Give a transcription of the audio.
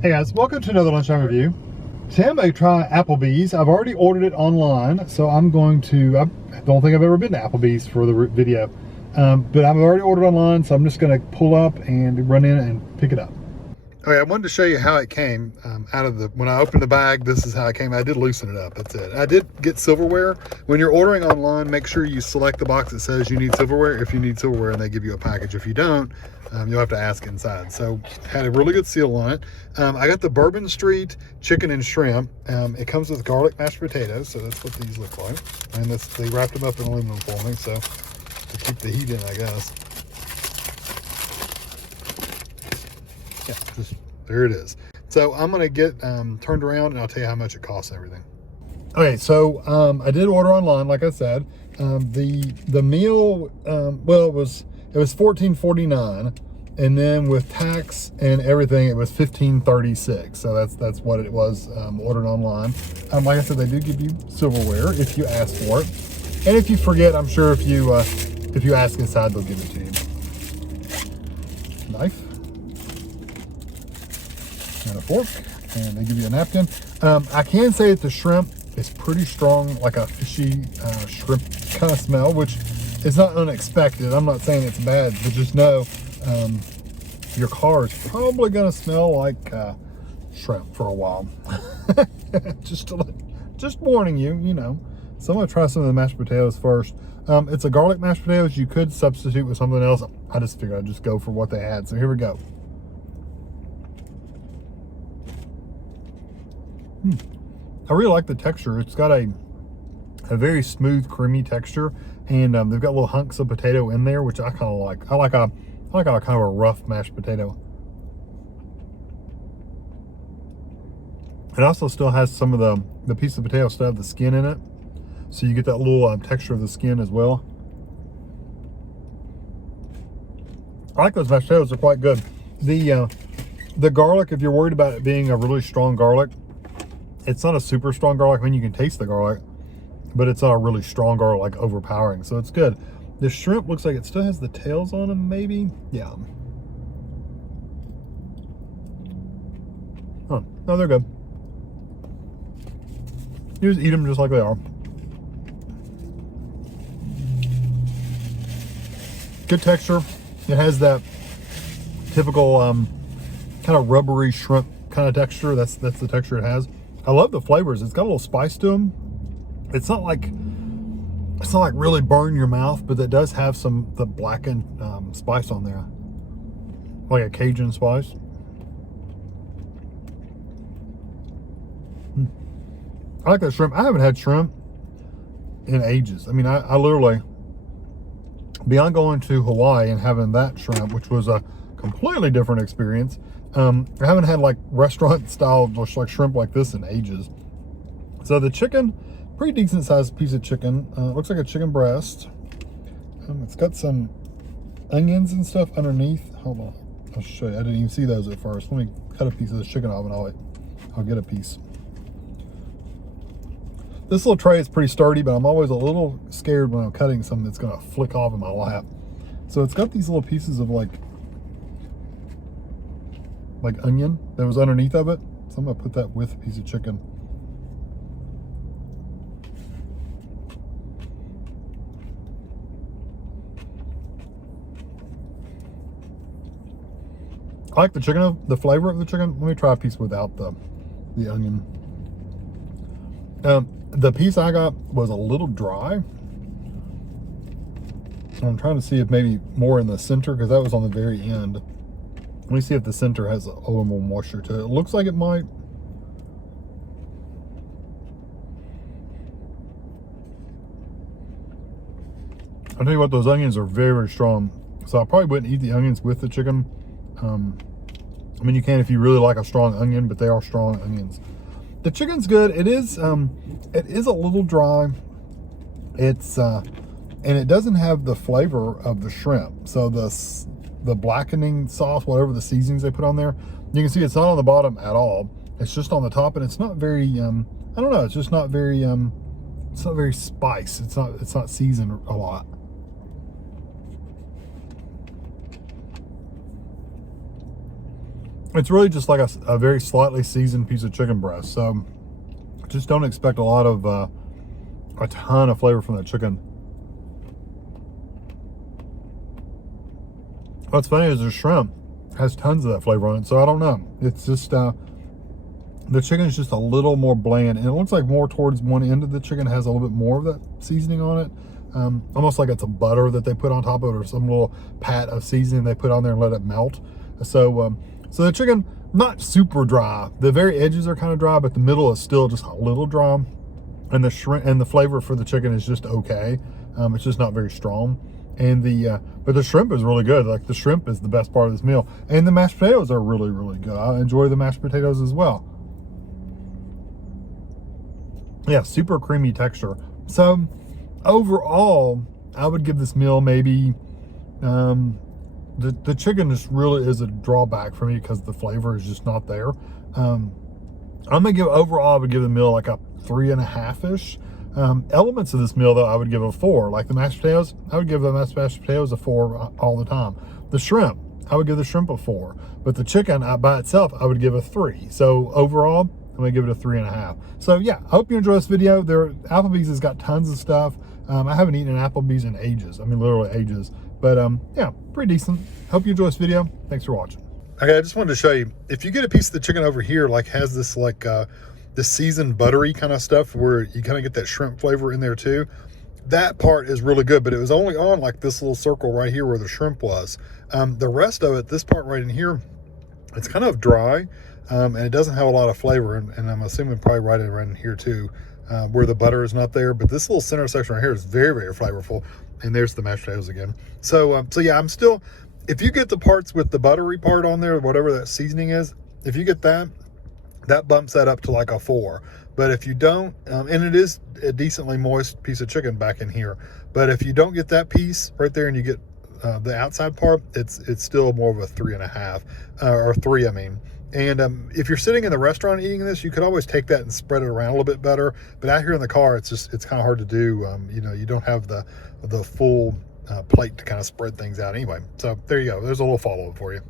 Hey guys, welcome to another Lunchtime review. Today I'm going to try Applebee's. I've already ordered it online, so I don't think I've ever been to Applebee's for the video. But I've already ordered online, so I'm just going to pull up and run in and pick it up. Okay, I wanted to show you how it came when I opened the bag. This is how it came. I did loosen it up, that's it. I did get silverware. When you're ordering online, make sure you select the box that says you need silverware if you need silverware, and they give you a package. If you don't, you'll have to ask inside. So had a really good seal on it. I got the Bourbon Street chicken and shrimp. It comes with garlic mashed potatoes, so that's what these look like. And they wrapped them up in aluminum for me, so to keep the heat in, I guess. Yeah, just there it is. So I'm gonna get turned around and I'll tell you how much it costs and everything. Okay, so I did order online, like I said. The meal, well, it was $14.49, and then with tax and everything, it was $15.36. So that's what it was ordered online. Like I said, they do give you silverware if you ask for it, and if you forget, I'm sure if you ask inside, they'll give it to you. Knife. And a fork, and they give you a napkin. I can say that the shrimp is pretty strong, like a fishy shrimp kind of smell, which is not unexpected. I'm not saying it's bad, but just know your car is probably going to smell like shrimp for a while. just warning you, you know. So I'm going to try some of the mashed potatoes first. It's a garlic mashed potatoes. You could substitute with something else. I just figured I'd just go for what they had. So here we go. I really like the texture. It's got a very smooth, creamy texture, and they've got little hunks of potato in there, which I kind of like. I like a kind of a rough mashed potato. It also still has some of the piece of potato still have the skin in it, so you get that little texture of the skin as well. I like those mashed potatoes. They're quite good. The garlic, if you're worried about it being a really strong garlic, it's not a super strong garlic. I mean, you can taste the garlic, but it's not a really strong garlic, like overpowering. So it's good. The shrimp looks like it still has the tails on them, maybe. Yeah. Oh, no, they're good. You just eat them just like they are. Good texture. It has that typical kind of rubbery shrimp kind of texture. That's the texture it has. I love the flavors. It's got a little spice to them. It's not like really burn your mouth, but it does have the blackened spice on there, like a Cajun spice. I like that shrimp. I haven't had shrimp in ages. I mean, I literally, beyond going to Hawaii and having that shrimp, which was a completely different experience, I haven't had like restaurant style like shrimp like this in ages. So the chicken, pretty decent sized piece of chicken. Looks like a chicken breast. It's got some onions and stuff underneath. Hold on, I'll show you. I didn't even see those at first. Let me cut a piece of this chicken off and I'll get a piece. This little tray is pretty sturdy, but I'm always a little scared when I'm cutting something that's gonna flick off in my lap. So it's got these little pieces of like onion that was underneath of it. So I'm gonna put that with a piece of chicken. I like the chicken, the flavor of the chicken. Let me try a piece without the onion. The piece I got was a little dry. I'm trying to see if maybe more in the center, because that was on the very end. Let me see if the center has a little more moisture to it. It looks like it might. I'll tell you what, those onions are very, very strong. So I probably wouldn't eat the onions with the chicken. I mean, you can if you really like a strong onion, but they are strong onions. The chicken's good. It is a little dry. And it doesn't have the flavor of the shrimp. So the blackening sauce, whatever the seasonings they put on there, you can see it's not on the bottom at all. It's just on the top, and it's not very I don't know, it's just not very it's not very spice. It's not seasoned a lot. It's really just like a very slightly seasoned piece of chicken breast. So just don't expect a lot of, a ton of flavor from that chicken. What's funny is the shrimp has tons of that flavor on it. So I don't know. It's just, the chicken is just a little more bland. And it looks like more towards one end of the chicken has a little bit more of that seasoning on it. Almost like it's a butter that they put on top of it, or some little pat of seasoning they put on there and let it melt. So, so the chicken, not super dry. The very edges are kind of dry, but the middle is still just a little dry. And the shrimp and the flavor for the chicken is just okay. It's just not very strong. And but the shrimp is really good. Like the shrimp is the best part of this meal. And the mashed potatoes are really, really good. I enjoy the mashed potatoes as well. Yeah, super creamy texture. So overall, I would give this meal maybe, the chicken just really is a drawback for me because the flavor is just not there. I'm gonna give, overall, I would give the meal like a 3.5-ish. Elements of this meal though, I would give a 4. Like the mashed potatoes, I would give the mashed potatoes a 4 all the time. The shrimp, I would give the shrimp a 4. But the chicken by itself, I would give a 3. So overall, I'm gonna give it a 3.5. So yeah, I hope you enjoy this video. Applebee's has got tons of stuff. I haven't eaten an Applebee's in ages. I mean, literally ages. But yeah, pretty decent. Hope you enjoy this video. Thanks for watching. Okay, I just wanted to show you, if you get a piece of the chicken over here, like has this like this seasoned buttery kind of stuff where you kind of get that shrimp flavor in there too, that part is really good, but it was only on like this little circle right here where the shrimp was. The rest of it, this part right in here, it's kind of dry, and it doesn't have a lot of flavor, and I'm assuming probably right around here too, where the butter is not there. But this little center section right here is very, very flavorful. And there's the mashed potatoes again. So so yeah, I'm still, if you get the parts with the buttery part on there, whatever that seasoning is, if you get that, that bumps that up to like a 4. But if you don't, and it is a decently moist piece of chicken back in here, but if you don't get that piece right there and you get the outside part, it's still more of a 3.5, or 3, I mean. And if you're sitting in the restaurant eating this, you could always take that and spread it around a little bit better. But out here in the car, it's kind of hard to do. You know, you don't have the full plate to kind of spread things out anyway. So there you go. There's a little follow-up for you.